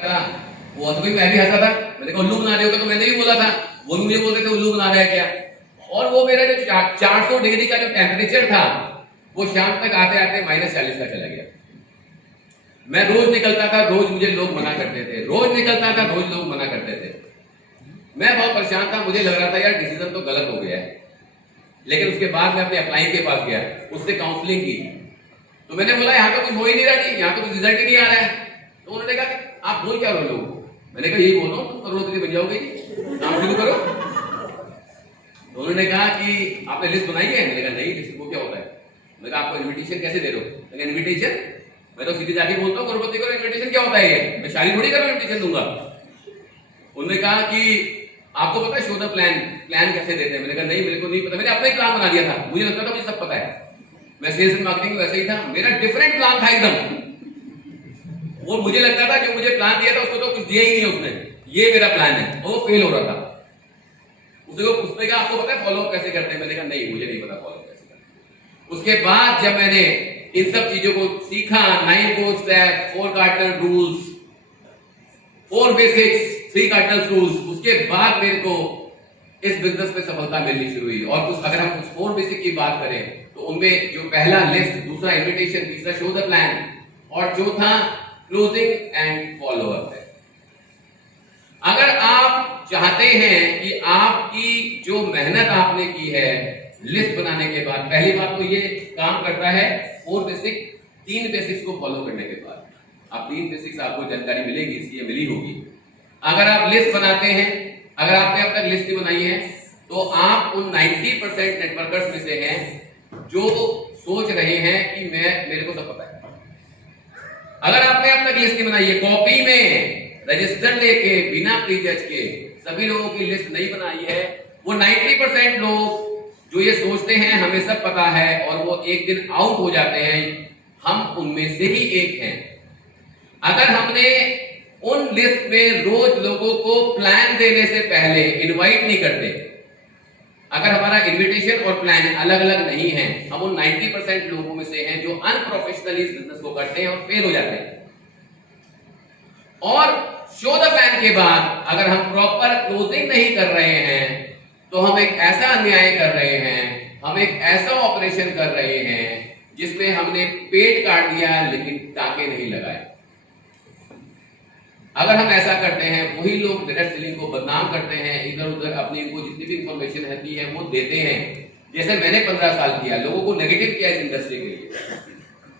था, वो तो मैं भी हंसा था। मैंने कहा उल्लू बना रहे हो, तो मैंने भी बोला था, वो भी मुझे बोलते थे उल्लू बना रहा है क्या। और वो मेरा जो 400 डिग्री का जो टेम्परेचर था वो शाम तक आते आते -40 का चला गया। मैं रोज निकलता था, रोज मुझे लोग मना करते थे, रोज निकलता था, रोज लोग मना करते थे। मैं बहुत परेशान था, मुझे लग रहा था यार डिसीजन तो गलत हो गया है। लेकिन उसके बाद मैं अपने अप्लाई के पास गया, उससे काउंसलिंग की, तो मैंने बोला यहाँ तो कुछ हो ही नहीं रहा जी, यहाँ तो कुछ रिजल्ट ही नहीं आ रहा है। तो उन्होंने कहा कि आप बोल क्या रहे हो लोगों को। मैंने कहा यही बोल रहा हूँ, तुम करोड़पति बन जाओगे जी, काम शुरू करो। तो उन्होंने कहा कि आपने लिस्ट बनाई है। मैंने कहा नहीं, लिस्ट वो क्या होता है। मैंने कहा आपको इन्विटेशन कैसे दे रहे हो। मैंने कहा इन्विटेशन, मैं तो सीधे जाके बोलता हूँ करोड़पति को, इन्विटेशन क्या होता है ये, मैं शादी थोड़ी करूँ इन्विटेशन दूंगा। उन्होंने कहा कि आपको पता है शो द प्लान, प्लान कैसे देते हैं। मैंने कहा नहीं, मेरे को नहीं पता, मैंने अपना ही प्लान बना दिया था, मुझे लगता था मुझे सब पता है। मैं सेल्स एंड मार्केटिंग में वैसे ही था, मेरा डिफरेंट प्लान था एकदम। वो मुझे लगता था जो मुझे प्लान दिया था उसको तो कुछ दिया ही नहीं उसने, ये मेरा प्लान है, और वो फेल हो रहा था। उसने कहा आपको पता है फॉलो कैसे करते हैं। मैंने कहा नहीं, मुझे नहीं पता फॉलो कैसे करते हैं। उसके बाद जब मैंने इन सब चीजों को सीखा, 9 4 step, 4 cardinal rules, 4 basics, 3 cardinal rules, उसके बाद मेरे को इस बिजनेस में सफलता मिलनी शुरू हुई। और कुछ अगर हम उस 4 बेसिक की बात करें तो उनमें जो पहला लिस्ट, दूसरा इन्विटेशन, तीसरा शो द प्लान, और चौथा क्लोजिंग एंड फॉलो अप है। अगर आप चाहते हैं कि आपकी जो मेहनत आपने की है लिस्ट बनाने के बाद, पहली बात तो ये काम करता है 4 बेसिक, 3 बेसिक्स को फॉलो करने के बाद। आप 3 बेसिक्स आपको जानकारी मिलेगी, इसलिए मिली होगी। अगर आप लिस्ट बनाते हैं, अगर आपने अब तक लिस्ट नहीं बनाई है तो आप उन 90% नेटवर्कर्स में से हैं जो सोच रहे हैं कि मेरे को सब पता है। अगर आपने अब तक लिस्ट नहीं बनाई है, कॉपी में रजिस्टर लेके बिना प्रीजज के सभी लोगों की लिस्ट नहीं बनाई है, वो 90% लोग जो ये सोचते हैं हमें सब पता है और वो एक दिन आउट हो जाते हैं, हम उनमें से ही एक हैं। अगर हमने उन लिस्ट में रोज लोगों को प्लान देने से पहले इनवाइट नहीं करते, अगर हमारा इनविटेशन और प्लान अलग अलग नहीं है, हम उन 90% लोगों में से हैं जो अनप्रोफेशनली इस बिजनेस को करते हैं और फेल हो जाते हैं। और शो द प्लान के बाद अगर हम प्रॉपर क्लोजिंग नहीं कर रहे हैं तो हम एक ऐसा अन्याय कर रहे हैं, हम एक ऐसा ऑपरेशन कर रहे हैं जिसमें हमने पेट काट दिया लेकिन टाके नहीं लगाए। अगर हम ऐसा करते हैं, वही लोग डायरेक्ट सेलिंग को बदनाम करते हैं, इधर उधर अपनी इनको जितनी भी इंफॉर्मेशन रहती है वो देते हैं। जैसे मैंने 15 साल किया, लोगों को नेगेटिव किया इस इंडस्ट्री के लिए।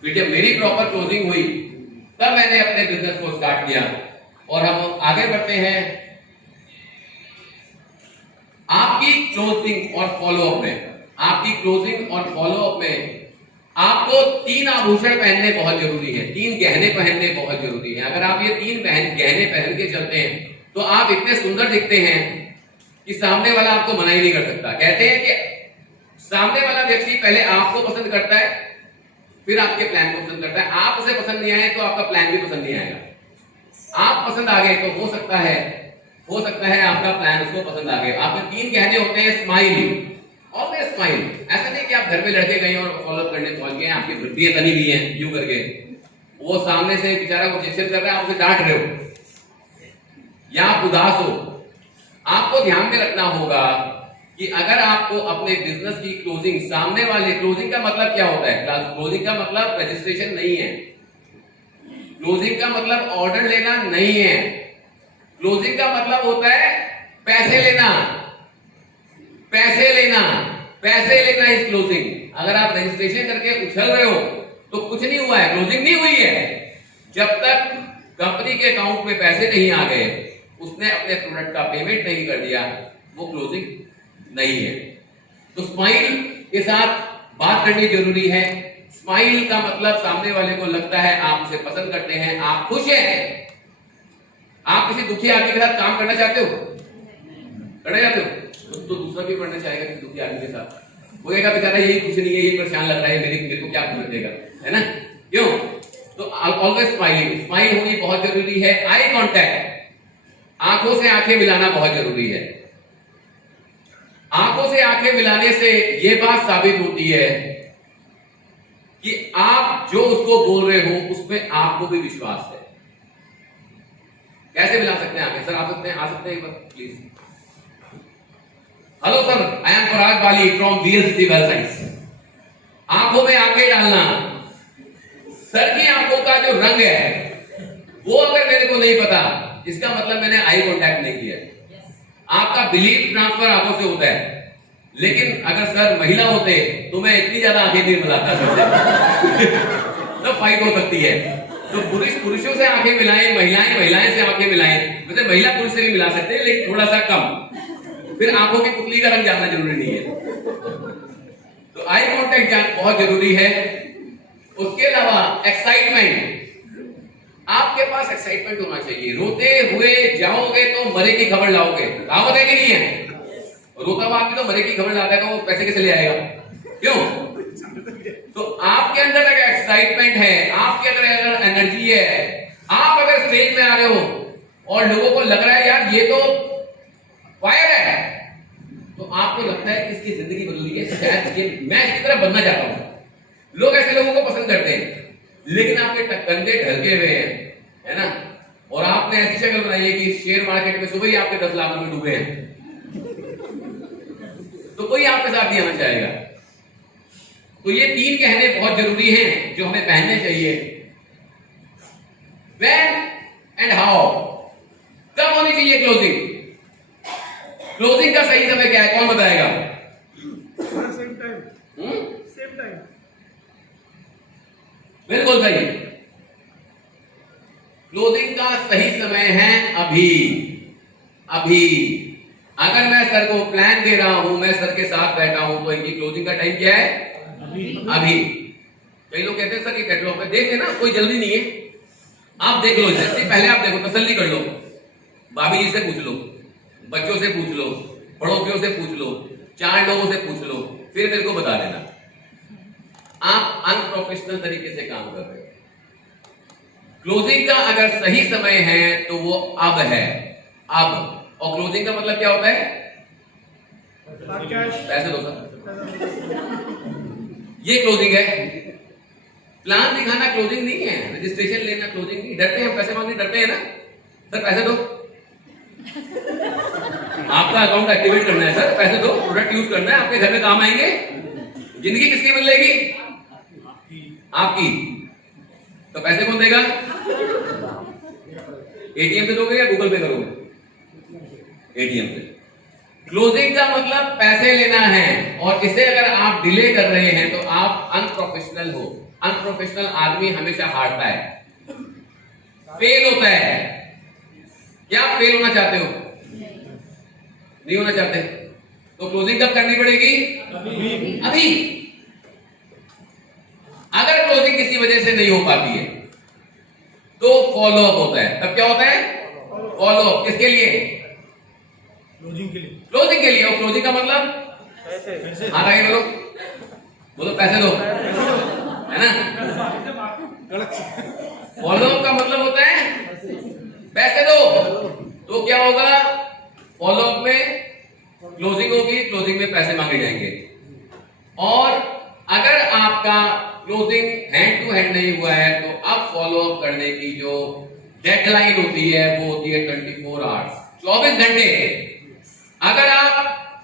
फिर जब मेरी प्रॉपर क्लोजिंग हुई तब मैंने अपने बिजनेस को स्टार्ट किया और हम आगे बढ़ते हैं। आपकी क्लोजिंग और फॉलोअप में, आपकी क्लोजिंग और फॉलोअप में आपको 3 आभूषण पहनने बहुत जरूरी है, 3 गहने पहनने बहुत जरूरी है। अगर आप ये 3 गहने पहन के चलते हैं तो आप इतने सुंदर दिखते हैं कि सामने वाला आपको मना ही नहीं कर सकता। कहते हैं कि सामने वाला व्यक्ति पहले आपको पसंद करता है, फिर आपके प्लान को पसंद करता है। आप उसे पसंद नहीं आए तो आपका प्लान भी पसंद नहीं आएगा। आप पसंद आ गए तो हो सकता है आपका प्लान उसको पसंद आ गया। आपके 3 गहने होते हैं स्माइल, ऑलवेज स्माइल। ऐसा नहीं कि आप घर में लड़के गए और फॉलो करने पहुंच गए, आपकी वृत्तियां तनी हुई हैं यूं करके, वो सामने से बेचारा ऑब्जेक्शन कर रहा है, आप उसे डांट रहे हो या आप उदास हो। आपको ध्यान में रखना होगा कि अगर आपको अपने बिजनेस की क्लोजिंग, सामने वाले, क्लोजिंग का मतलब क्या होता है? क्लोजिंग का मतलब रजिस्ट्रेशन नहीं है, क्लोजिंग का मतलब ऑर्डर लेना नहीं है, क्लोजिंग का मतलब होता है पैसे लेना, पैसे लेना, पैसे लेना इस क्लोजिंग। अगर आप रजिस्ट्रेशन करके उछल रहे हो तो कुछ नहीं हुआ है, क्लोजिंग नहीं हुई है। जब तक कंपनी के अकाउंट में पैसे नहीं आ गए, उसने अपने प्रोडक्ट का पेमेंट नहीं कर दिया, वो क्लोजिंग नहीं है। तो स्माइल के साथ बात करनी जरूरी है। स्माइल का मतलब सामने वाले को लगता है आप उसे पसंद करते हैं, आप खुश हैं। आप किसी दुखी आदमी के साथ काम करना चाहते हो? करना चाहते हो तो दूसरा भी करना चाहेगा किसी दुखी आदमी के साथ। वो कहेगा बेचारा ये कुछ नहीं है, ये परेशान लग रहा है, मेरे को क्या कर देगा, है ना? क्यों? तो ऑलवेज स्माइलिंग, स्माइल होनी बहुत जरूरी है। आई कांटेक्ट, आंखों से आंखें मिलाना बहुत जरूरी है। आंखों से आंखें मिलाने से यह बात साबित होती है कि आप जो उसको बोल रहे हो उसमें आपको भी विश्वास है। कैसे मिला सकते हैं आगे? सर आ सकते हैं please. Hello sir, I am Parag Bali from VLCC well science. आंखों में आंखें डालना, सर की आंखों का जो रंग है वो अगर मेरे को नहीं पता, इसका मतलब मैंने आई कांटेक्ट नहीं किया। आपका बिलीफ ट्रांसफर आंखों से होता है, लेकिन अगर सर महिला होते तो मैं इतनी ज्यादा आंखें नहीं मिलाता तो फाइट हो सकती है। तो पुरुष पुरुषों से आंखें मिलाएं, महिलाएं से आंखें मिलाएं। वैसे महिला पुरुष से भी मिला सकते हैं, लेकिन थोड़ा सा कम। फिर आंखों की पुतली का रंग जानना जरूरी नहीं है। तो आई कांटेक्ट बहुत जरूरी है। उसके अलावा एक्साइटमेंट, आपके पास एक्साइटमेंट होना चाहिए। रोते हुए जाओगे तो मरे की खबर लाओगे, कहावत है कि नहीं है? रोता हुआ आदमी तो मरे की खबर लाता है, तो वो पैसे कैसे ले आएगा? क्यों? तो आपके अंदर अगर एक्साइटमेंट है, आपके अंदर अगर एनर्जी है, आप अगर स्टेज में आ रहे हो और लोगों को लग रहा है यार ये तो फायर है, तो आपको लगता है इसकी जिंदगी बदली है, शायद ये मैं इसकी तरह बनना चाहता हूं। लोग ऐसे लोगों को पसंद करते हैं, लेकिन आपके कंधे ढलके हुए हैं, है ना, और आपने ऐसी शक्ल बनाई है कि शेयर मार्केट में सुबह ही आपके 10 लाख रुपए डूबे हैं, तो कोई आपके साथ नहीं आना चाहेगा। तो ये 3 कहने बहुत जरूरी हैं जो हमें पहनने चाहिए। व्हेन एंड हाउ, कब होनी चाहिए क्लोजिंग? क्लोजिंग का सही समय क्या है, कौन बताएगा? Same time. बिल्कुल सही। क्लोजिंग का सही समय है अभी। अगर मैं सर को प्लान दे रहा हूं, मैं सर के साथ बैठा हूं, तो इनकी क्लोजिंग का टाइम क्या है? अभी। कई लोग कहते हैं सर ये कैटलॉग में देख लेना, कोई जल्दी नहीं है, आप देख लो, पहले आप देखो, तसल्ली कर लो, भाभी जी से पूछ लो, बच्चों से पूछ लो, पड़ोसियों से पूछ लो, 4 लोगों से पूछ लो, फिर मेरे को बता देना। आप अनप्रोफेशनल तरीके से काम कर रहे हो। क्लोजिंग का अगर सही समय है तो वो अब है, अब। और क्लोजिंग का मतलब क्या होता है? पैसे दो सर, ये क्लोजिंग है। प्लान दिखाना क्लोजिंग नहीं है, रजिस्ट्रेशन लेना क्लोजिंग नहीं। डरते हैं पैसे मांगने, डरते हैं ना सर, पैसे दो, आपका अकाउंट एक्टिवेट करना है सर, पैसे दो, प्रोडक्ट यूज करना है, आपके घर में काम आएंगे। जिंदगी किसकी बदलेगी? आपकी। तो पैसे कौन देगा? एटीएम से दोगे या गूगल पे करोगे? एटीएम से। क्लोजिंग का मतलब पैसे लेना है, और इसे अगर आप डिले कर रहे हैं तो आप अनप्रोफेशनल हो। अनप्रोफेशनल आदमी हमेशा हारता है, फेल होता है। क्या आप फेल होना चाहते हो? नहीं होना चाहते? तो क्लोजिंग कब करनी पड़ेगी? अभी। अगर क्लोजिंग किसी वजह से नहीं हो पाती है तो फॉलो अप होता है। तब क्या होता है? Follow up. किसके लिए? क्लोजिंग के लिए। क्लोजिंग के लिए। और क्लोजिंग का मतलब पैसे। हाथ आगे करो, बोलो पैसे दो, है ना। फॉलो अप का मतलब होता है पैसे दो। तो क्या होगा? फॉलो अप में क्लोजिंग होगी, क्लोजिंग में पैसे मांगे जाएंगे। और अगर आपका क्लोजिंग हैंड टू हैंड नहीं हुआ है तो अब फॉलो अप करने की जो डेडलाइन होती है वो होती है 24 आवर्स, 24 घंटे। अगर आप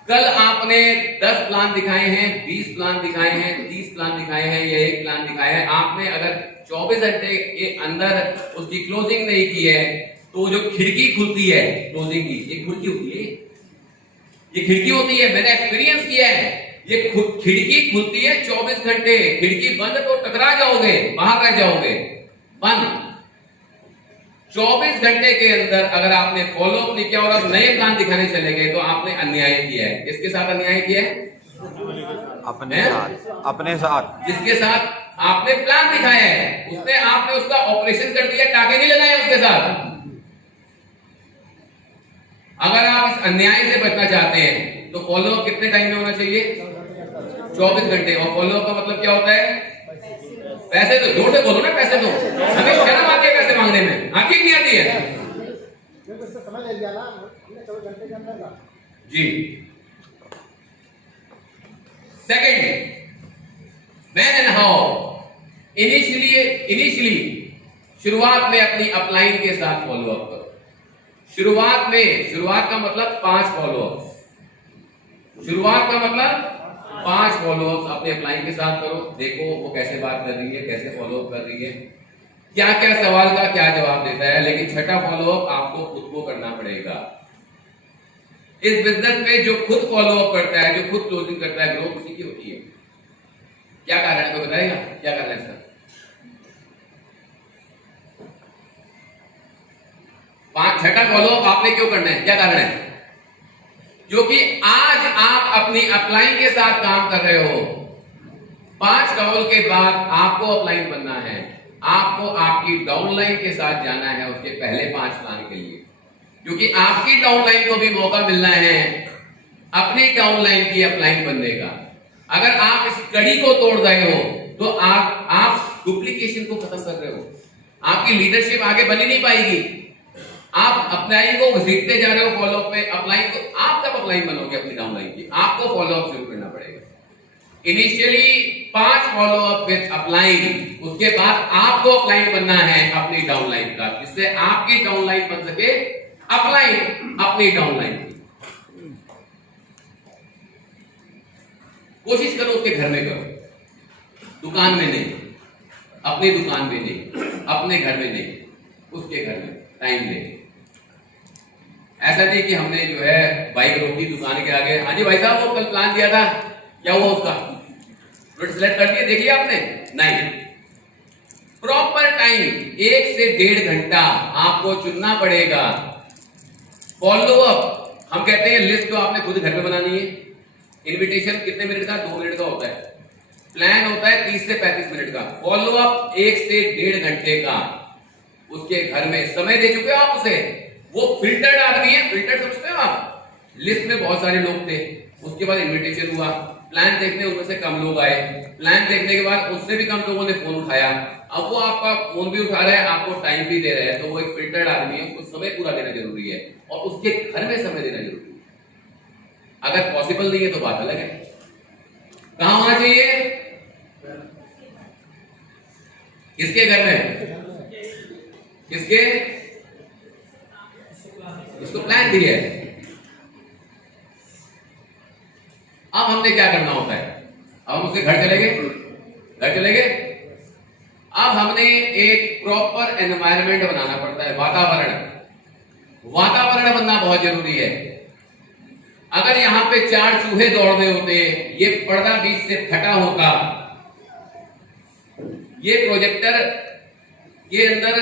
कल आपने 10 प्लान दिखाए हैं, 20 प्लान दिखाए हैं, 30 प्लान दिखाए हैं या 1 प्लान दिखाया है, आपने अगर 24 घंटे के अंदर उसकी क्लोजिंग नहीं की है तो जो खिड़की खुलती है क्लोजिंग की, ये खिड़की होती है, ये खिड़की होती है, मैंने एक्सपीरियंस किया है। ये खिड़की खुलती है 24 घंटे। खिड़की बंद तो टकरा जाओगे, बाहर रह जाओगे। बंद 24 घंटे के अंदर अगर आपने फॉलो अप नहीं किया और आप नए प्लान दिखाने चले गए तो आपने अन्याय किया है। किसके साथ अन्याय किया है? अपने साथ जिसके साथ आपने प्लान दिखाया है उसने आपने उसका ऑपरेशन कर दिया, टाके नहीं लगाए उसके साथ। अगर आप इस अन्याय से बचना चाहते हैं तो फॉलो अप कितने टाइम में होना चाहिए? 24 घंटे। और फॉलो अप का मतलब क्या होता है? पैसे दो। जोर से बोलो ना, पैसे दो। हमें शर्म आती है पैसे मांगने में, आती नहीं आती है जी। Second, when and how. Initially शुरुआत में अपनी अपलाइन के साथ फॉलो अप करो। शुरुआत का मतलब 5 फॉलोअप। शुरुआत का मतलब 5 फॉलोअप्स अपने अपलाइन के साथ करो, देखो वो कैसे बात कर रही है, कैसे फॉलोअप कर रही है, क्या क्या सवाल का क्या जवाब देता है। लेकिन छठा फॉलोअप आपको खुद को करना पड़ेगा। इस बिजनेस में जो खुद फॉलोअप करता है, जो खुद क्लोजिंग करता है, ग्रोथ उसी की होती है। क्या कारण है, कोई बताएगा क्या कारण है इसका? 6ठा फॉलोअप आपने क्यों करना है, क्या कारण है? क्योंकि आज आप अपनी अपलाइन के साथ काम कर रहे हो। 5 राउंड के बाद आपको अपलाइन बनना है, आपको आपकी डाउनलाइन के साथ जाना है उसके पहले 5 प्लान के लिए, क्योंकि आपकी डाउनलाइन को भी मौका मिलना है अपनी डाउनलाइन की अपलाइन बनने का। अगर आप इस कड़ी को तोड़ रहे हो तो आप डुप्लीकेशन को खत्म कर रहे हो, आपकी लीडरशिप आगे बनी नहीं पाएगी। आप अपलाइन को घसीटते जा रहे हो फॉलोअप में, अपलाइन को आप कब अपलाइन बनोगे अपनी डाउनलाइन की? आपको फॉलोअप शुरू करना पड़ेगा। इनिशियली 5 फॉलोअप विद अपलाइन, उसके बाद आपको अपलाइन बनना है अपनी डाउनलाइन का, जिससे आपकी डाउनलाइन बन सके अपलाइन अपनी डाउनलाइन की। कोशिश करो उसके घर में करो, दुकान में नहीं, अपनी दुकान में नहीं, अपने घर में नहीं, उसके घर में टाइम दे। ऐसा नहीं कि हमने जो है बाइक रोकी दुकान के आगे, हाँ जी भाई साहब वो कल प्लान दिया था, क्या हुआ उसका? रूट सिलेक्ट कर दिया, देखिए आपने? नहीं। प्रॉपर टाइम 1 से 1.5 घंटा आपको चुनना पड़ेगा। फॉलोअप हम कहते हैं लिस्ट तो आपने खुद घर में बनानी है। इनविटेशन कितने मिनट का? 2 मिनट का होता है। प्लान होता है 30 से 35 मिनट का। फॉलोअप 1 से 1.5 घंटे का उसके घर में समय दे चुके हो आप उसे। वो फिल्टर्ड आदमी है, फिल्टर समझते हो आप? लिस्ट में बहुत सारे लोग थे, उसके बाद इनविटेशन हुआ, प्लान देखने उनमें से कम लोग आए, प्लान देखने के बाद उससे भी कम लोगों ने फोन उठाया। अब वो आपका फोन भी उठा रहा है, आपको टाइम भी दे रहा है, तो वो एक फिल्टर्ड आदमी है, उसको समय पूरा देना जरूरी है और उसके घर में समय देना जरूरी है। अगर पॉसिबल नहीं है तो बात अलग है। कहां होना चाहिए? किसके घर में? किसके? इसको प्लान दिया है। अब हमने क्या करना होता है? अब हम उसके घर चले गए। अब हमने एक प्रॉपर एनवायरनमेंट बनाना पड़ता है, वातावरण बनना बहुत जरूरी है। अगर यहां पे 4 चूहे दौड़ रहे होते, ये पर्दा बीच से फटा होता, ये प्रोजेक्टर के अंदर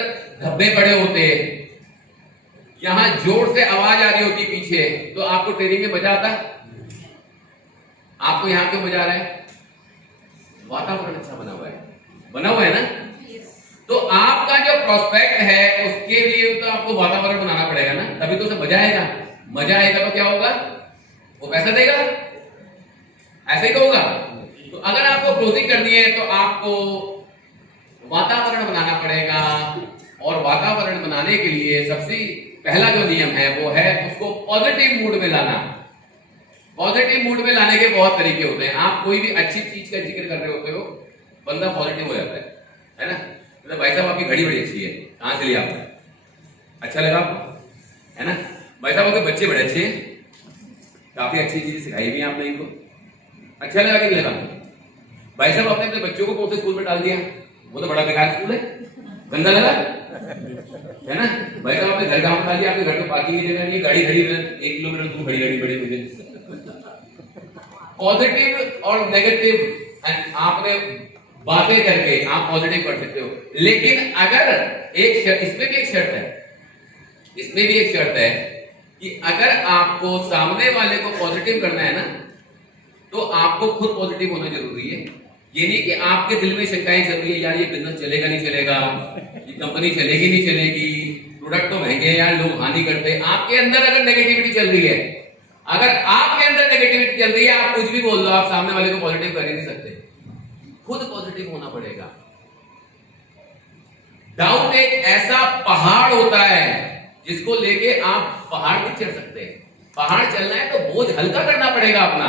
धब्बे पड़े होते, यहां जोर से आवाज आ रही होती पीछे, तो आपको ट्रेनिंग में मजा आता? आपको यहां क्यों मजा आ रहा है? वातावरण अच्छा बना हुआ है ना? तो आपका जो प्रोस्पेक्ट है उसके लिए तो आपको वातावरण बनाना पड़ेगा ना, तभी तो उसे मजा आएगा। तो क्या होगा? वो पैसा देगा, ऐसे ही तो होगा। तो अगर आपको क्लोजिंग करनी है तो आपको वातावरण बनाना पड़ेगा, और वातावरण बनाने के लिए सबसे पहला जो नियम है वो है उसको पॉजिटिव मूड में लाना। पॉजिटिव मूड में लाने के बहुत तरीके होते हैं। आप कोई भी अच्छी चीज का जिक्र कर रहे होते हो, बंदा पॉजिटिव हो जाता है ना? तो भाई साहब आपकी घड़ी बड़ी अच्छी है, कहां से लिया आपने? अच्छा लगा आपको, है ना? भाई साहब आपके बच्चे बड़े अच्छे हैं, काफी अच्छी चीजें सिखाई भी आपने इनको, अच्छा लगा कि नहीं लगा? भाई साहब आपने अपने बच्चों को कौन से स्कूल में डाल दिया? वो तो बड़ा बेकार स्कूल है, गंदा लगा, है ना? भाई साहब आपने घर गांव डाल दिया, आपके घर में पार्किंग की जगह नहीं, गाड़ी खड़ी 1 किलोमीटर दूर खड़ी पड़ी मुझे। पॉजिटिव और नेगेटिव आपने बातें करके आप पॉजिटिव कर सकते हो, लेकिन अगर इसमें भी एक शर्त है कि अगर आपको सामने वाले को पॉजिटिव करना है ना, तो आपको खुद पॉजिटिव होना जरूरी है। ये नहीं कि आपके दिल में शंकाएं चल रही है, यार ये बिजनेस चलेगा नहीं चलेगा, ये कंपनी चलेगी नहीं चलेगी, प्रोडक्ट तो महंगे हैं यार, लोग हानि करते हैं। आपके अंदर अगर नेगेटिविटी चल रही है, आप कुछ भी बोल लो, आप सामने वाले को पॉजिटिव कर ही नहीं सकते। खुद पॉजिटिव होना पड़ेगा। डाउट एक ऐसा पहाड़ होता है जिसको लेके आप पहाड़ नहीं चढ़ सकते। पहाड़ चलना है तो बोझ हल्का करना पड़ेगा, अपना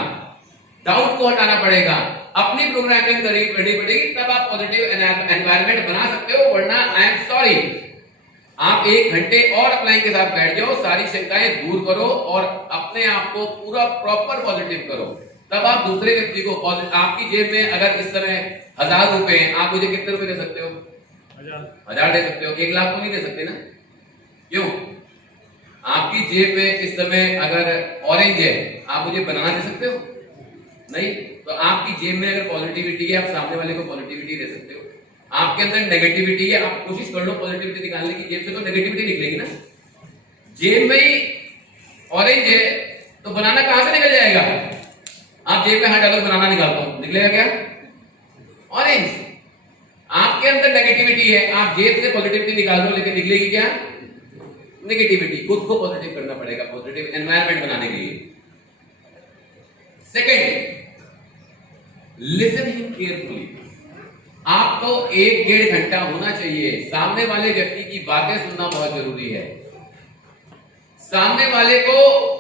डाउट को हटाना पड़ेगा, अपनी प्रोग्रामिंग करनी पड़ेगी, तब आप पॉजिटिव एनवायरनमेंट बना सकते हो। वरना आई एम सॉरी, आप 1 घंटे और अपलाइन के साथ बैठ जाओ, सारी शंकाएं दूर करो और अपने आप को पूरा प्रॉपर पॉजिटिव करो, तब आप दूसरे व्यक्ति को आपकी जेब में अगर इस समय 1000 रुपए हैं, आप मुझे कितने रुपए दे सकते हो? 1000 दे सकते हो। 1 लाख को नहीं दे सकते ना? क्यों? आपकी जेब में इस समय अगर ऑरेंज है, आप मुझे बनाना दे सकते हो? नहीं। तो आपकी जेब में अगर पॉजिटिविटी है, आप सामने वाले को पॉजिटिविटी दे सकते हो। आपके अंदर नेगेटिविटी है, आप कोशिश कर लो पॉजिटिविटी निकालने की, जेब से तो नेगेटिविटी निकलेगी ना। जेब में ही ऑरेंज है तो बनाना कहां से निकल जाएगा? आप जेब में हाथ डालो, बनाना निकालता हूं, निकलेगा क्या? ऑरेंज। आपके अंदर नेगेटिविटी है, आप जेब से पॉजिटिविटी निकाल दो, लेकिन निकलेगी क्या? नेगेटिविटी। खुद को पॉजिटिव करना पड़ेगा पॉजिटिव एनवायरनमेंट बनाने के लिए। Second, listen him carefully. आपको 1-1.5 घंटा होना चाहिए। सामने वाले व्यक्ति की बातें सुनना बहुत जरूरी है। सामने वाले को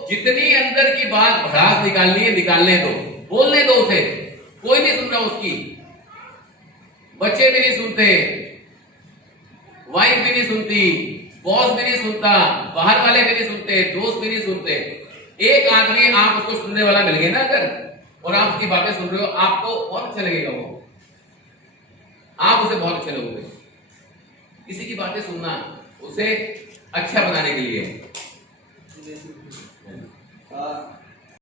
जितनी अंदर की बात भड़ास निकालनी है निकालने दो, बोलने दो उसे। कोई नहीं सुन रहा उसकी, बच्चे भी नहीं सुनते, वाइफ भी नहीं सुनती, बॉस भी नहीं सुनता, बाहर वाले भी नहीं सुनते, दोस्त भी नहीं सुनते। एक आदमी आप उसको सुनने वाला मिल गया ना अगर, और आप उसकी बातें सुन रहे हो, आपको बहुत अच्छा लगेगा, वो आप उसे बहुत अच्छे लगोगे। किसी की बातें सुनना उसे अच्छा बनाने के लिए।